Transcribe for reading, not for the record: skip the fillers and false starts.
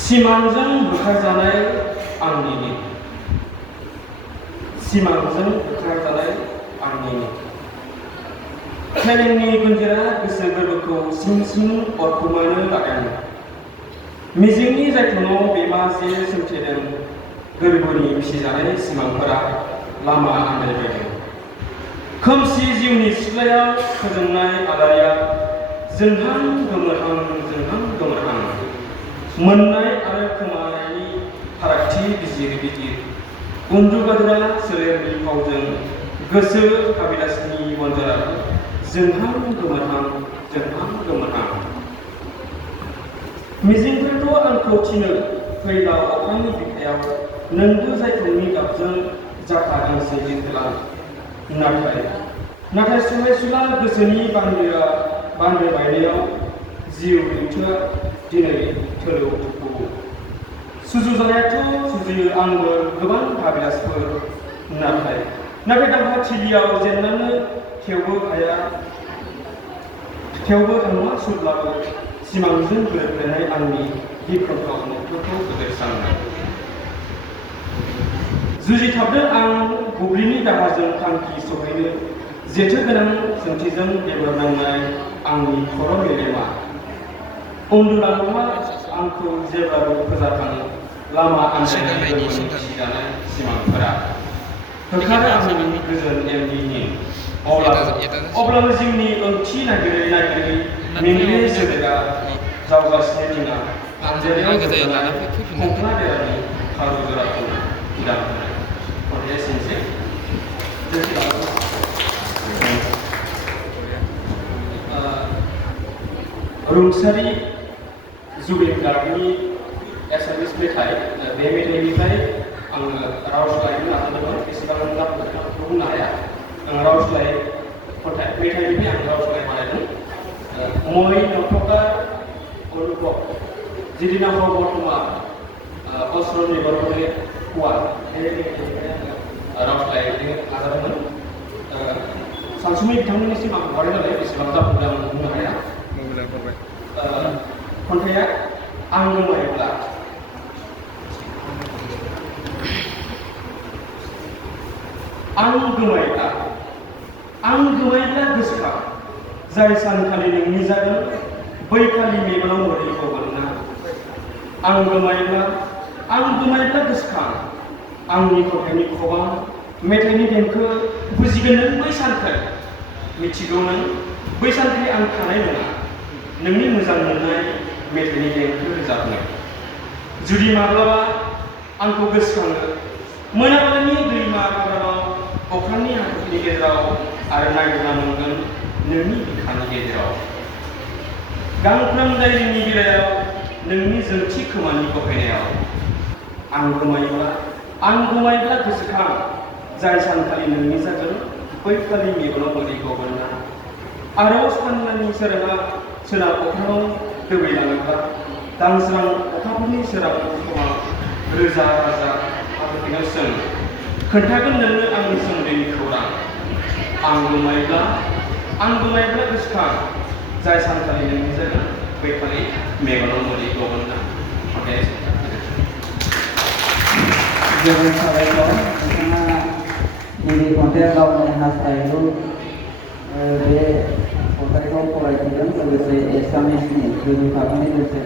सिमांजों बुखारजानाय आंनिनो सिमांजों बुखारजानाय आंनिनो खेलेंनि गुन्जिरा गोसो गोरबोखौ सिं सिं अरखुमानो लादों मिजिंनि जायथुनाव बेमा जे सोमथेदों गोरबोनि फिसिजानाय सिमांफोरा लामा आन्दायबायदों खोमसि जिउनि सिथ्लायाव फोजोंनाय आलारिया जोंहां गोमोरहां मोननाय आरो खोमानायनि फारागथि बिजिर बिजिर उन्दुगादुरा सोलेरनि फावजों गोसो काबिलासनि बनजाराबो जोंहां गोमोरहां मिजिंफोरखौ आंखौ थिनो फैलाव अखानि बिखायाव नोंबो जायथुनि गाबजों जाखा गांसे जिरला नाथाय सुलायसुला गोसोनि बान्दोआ बान्दो बायनायाव जिउ लैथोआ दिनै थोलौ थोफौ सुजुजानायाथ' सुजुयो आंबो गोबां काबिलासफोर नाथाय दावहाथिलियाव जेननानै थेवबो थांमा सुरब्लाबो सिमांजों गोरोबफ्लेनाय आंनि गिख्रंथाव मोगथांखौ गोदोरस्रांनाय जुजिथाबदों आं बुब्लिनि दाहारजों थांखि सहैनो जेथो गोनां सोंथिजों बेगर नांनाय आंनि खर' मेलेमा उन्दुलांगौआ आंखौ जेब्लाबो फोजाखाङो लामा आन्दायनायनि थिजानाय सिमांफोरा होखारो आंनि गोजोन एमडिनि अब्लाबो जिउनि ओंथि नागिरै मेंग्लिनाय सोलेरा जावगासिनो दिङा हानजायाव जोबनाय खंख्ला देरानि खारु जराखौ दामहोनो खन्थाइ सिनसे रुंसारि जुबिन गार्गनि एसामिस मेथाइ बे मेथाइनिफ्राय आङो राव सोलायनो नाजादोंमोन बेसेबां बुंनो हाया आं राव सोलाय खन्थाइ मेथाइनिफ्राय आं राव सोलाय बानायदों মই নথকাৰ অনুভৱ যিদিনাখন বৰ্তমান অস্ত্ৰ নিৰ্ভৰলৈ পোৱা रावस्लाय नाजादोंमोन सानसुमै बिथांमोननिसिम आं हरनाय नालाय बेसेबां जाफुंदों आं बुंनो हाया खन्थाइया आं गोमायोब्ला गोसोखां जाय सानखालि नोंनि जागोन बैखालि मेगनाव मोदैबावगोन ना आं गोमायोब्ला गोसोखां आंनि खन्थाइनि खबाम मेथाइनि देंखो बुजिगोन नों बै सानखालि मिथिगौ नों बै सानखालि आं थानाय नङा नोंनि मोजां मोननाय मेथाइनि देंखो रोजाबनो जुदि माब्लाबा आंखौ गोसोखाङो मोनाबिलिनि दैमा खरानाव अख्रांनि हाथरखिनि गेजेराव आरो नागिरना मोनगोन नोंनि बिखानि गेजेराव गांफ्रोम दायरिनि बेलायाव नोंनि जोंथि खोमानि गफायनायाव आं गोमायोब्ला गोसोखां जाय सानखालि नोंनि जागोन बैखालि मेगनाव मोदैबावगोन ना आरो साननानि सोराङा सोनाब अख्राङाव दोबैलाङोब्ला दांस्रां अखाफोरनि सोरां समा रोजा हाथरखिनाव सों खोन्थागोन नोंनो आंनि सोमोन्दैनि खौरां आं गोमायोब्ला गोसोखां जाय सानखालि नोंनि जागोन बैखालि मेगनाव मोदैबावगोन ना जोबोद साबायखर नोंथाङा गिबि खन्थाइ गावनि हास्थायखौ बे खन्थाइखौ फरायफिनदों लोगोसे एसामिसनि गोजौ थाखोनि मोनसे